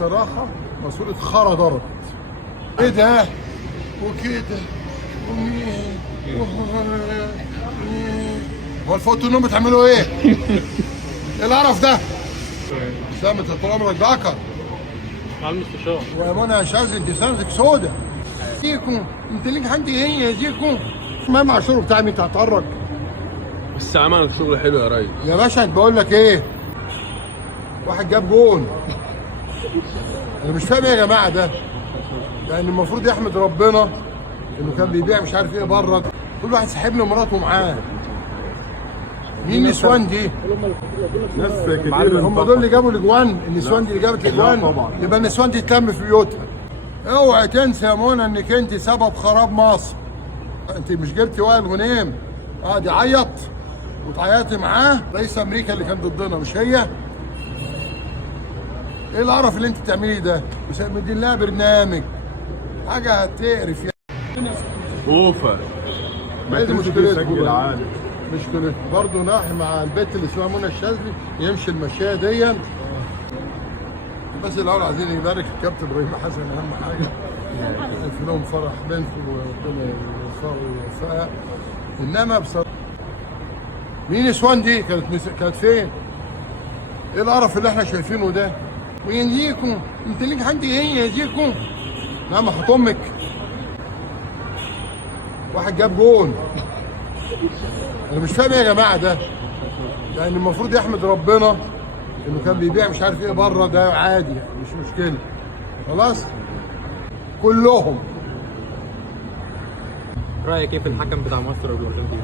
بصراحه ماسوره خرا ضربت. ايه ده وكده هو الفوت النوم بتعملوا ايه؟ ايه القرف ده؟ اسامه انت طول عمرك ذكر مع المستشار. ويا منى يا شاذ انت سنتك سودا. ديكو انت ليك عندي هي ديكو امام عاشور بتاع مين هتعرج؟ بس عمل شغل حلو يا ريس. يا باشا انت بقول لك ايه؟ واحد جاب جون. انا مش فاهم ايه يا جماعه ده؟ يعني المفروض يحمد ربنا انه كان بيبيع مش عارف ايه بره. كل واحد ساحب له مراته معاه. مين النسوان دي؟ ناس كتير هم دول اللي جابوا الاجوان، النسوان دي اللي جابت الاجوان. طبعا. يبقى النسوان دي تتلم في بيوتها. اوعي تنسى يا منى انك انت سبب خراب مصر. انت مش جبتي وائل غنيم قاعد يعيط وتعيطي معاه؟ رئيس امريكا اللي كان ضدنا مش هي؟ ايه القرف اللي انت بتعمليه ده؟ مدين لها برنامج حاجه هتقرف يعني. اوفا. ما دي يسجل مشكلتكم عادي. مشكلة برضه ناحي مع البيت اللي اسمها منى الشاذلي يمشي المشاية دي. بس الاول عايزين يبارك الكابتن ابراهيم حسن اهم حاجه في لهم فرح بنته وربنا يوفقه ويوفقها. انما بصراحه مين نسوان دي؟ كانت فين؟ ايه القرف اللي احنا شايفينه ده؟ وين ديكو؟ انت ليك عندي هي ديكو؟ نعم احط امك. واحد جاب جون. انا مش فاهم ايه يا جماعه ده؟ يعني المفروض يحمد ربنا انه كان بيبيع مش عارف ايه بره، ده عادي مش مشكله. خلاص؟ كلهم. رايك ايه في الحكم بتاع مصر والارجنتين؟